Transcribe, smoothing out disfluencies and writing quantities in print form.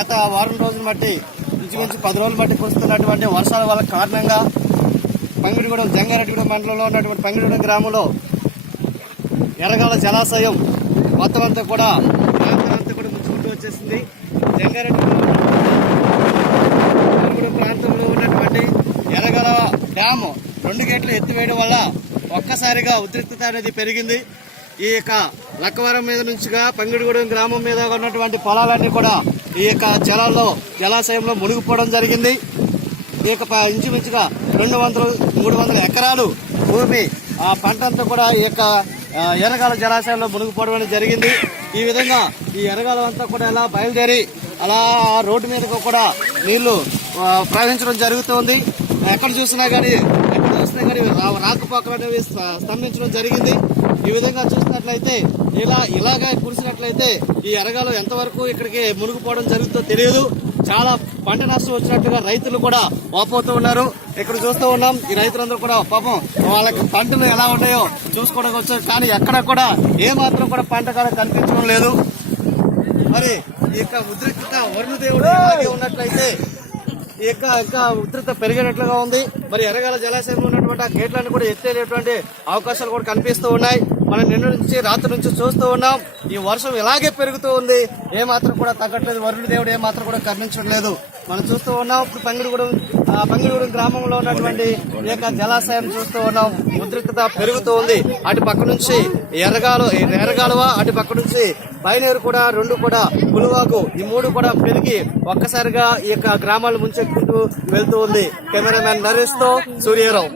గత వారం రోజులు బట్టి ఇంచుమించు 10 రోజులు బట్టి కురుస్తున్నటువంటి వర్షాల వల్ల కారణంగా పంగిడిగూడెం జంగారెడ్డిగూడెం మండలంలో ఉన్నటువంటి పంగిడిగూడెం గ్రామంలో ఎర్రగాల జలాశయం మొత్తం అంతా కూడా ప్రాంతం కూడా ముంచుకుంటూ వచ్చేసింది. జంగారెడ్డిగూడెం ప్రాంతంలో ఉన్నటువంటి ఎర్రగాల డ్యామ్ 2 గేట్లు ఎత్తివేయడం వల్ల ఒక్కసారిగా ఉద్రిక్తత అనేది పెరిగింది. ఈ యొక్క లక్కవరం మీద నుంచిగా పంగిడిగూడెం గ్రామం మీద ఉన్నటువంటి పొలాలన్నీ కూడా ఈ యొక్క జలాశయంలో మునిగిపోవడం జరిగింది. ఈ యొక్క ఇంచుమించుగా 200-300 ఎకరాలు భూమి ఆ పంట అంతా కూడా ఈ యొక్క ఎర్రగాల జలాశయంలో మునిగిపోవడం అనేది జరిగింది. ఈ విధంగా ఈ ఎర్రగాలం అంతా కూడా ఇలా బయలుదేరి అలా రోడ్డు మీదకు కూడా నీళ్లు ప్రవహించడం జరుగుతుంది. ఎక్కడ చూసినా కానీ రాకపోకలు అనేవి స్తంభించడం జరిగింది. ఈ విధంగా చూసినట్లయితే ఇలాగా కురిసినట్లయితే ఈ ఎర్రగాలం ఎంతవరకు ఇక్కడికి మునిగిపోవడం జరుగుతుందో తెలియదు. చాలా పంట నష్టం వచ్చినట్టుగా రైతులు కూడా వాపోతూ ఉన్నారు. ఇక్కడ చూస్తూ ఉన్నాం. ఈ రైతులందరూ కూడా పాపం వాళ్ళకి పంటలు ఎలా ఉన్నాయో చూసుకోవడానికి వచ్చారు. కానీ ఎక్కడ కూడా ఏమాత్రం కూడా పంట కూడా కనిపించడం లేదు. మరి ఈ యొక్క ఉద్రిక్తత వరుణదేవుడు అలాగే ఉన్నట్లయితే ఈ యొక్క ఇంకా ఉధృత పెరిగేటట్లుగా ఉంది. మరి ఎర్రగాల జలాశయంలో ఉన్నటువంటి ఆ గేట్లను కూడా ఎత్తేటువంటి అవకాశాలు కూడా కనిపిస్తూ ఉన్నాయి. మనం నిన్న నుంచి రాత్రి నుంచి చూస్తూ ఉన్నాం. ఈ వర్షం ఇలాగే పెరుగుతూ ఉంది. ఏమాత్రం కూడా తగ్గట్లేదు. వరుణ దేవుడు ఏమాత్రం కూడా కరుణించడం లేదు. మనం చూస్తూ ఉన్నాం. ఇప్పుడు పంగిడిగూడెం గ్రామంలో ఉన్నటువంటి ఈ యొక్క జలాశయం చూస్తూ ఉన్నాం. ఉద్రిక్తత పెరుగుతూ ఉంది. అటు పక్క నుంచి ఎర్రగాలువ, అటు పక్క నుంచి బయనేరు కూడా 2 కూడా పులువాగు, ఈ 3 కూడా పెరిగి ఒక్కసారిగా ఈ యొక్క గ్రామాలు ముంచెక్కుంటూ వెళ్తూ ఉంది. కెమెరామెన్ నరేష్ తో సూర్యారావు.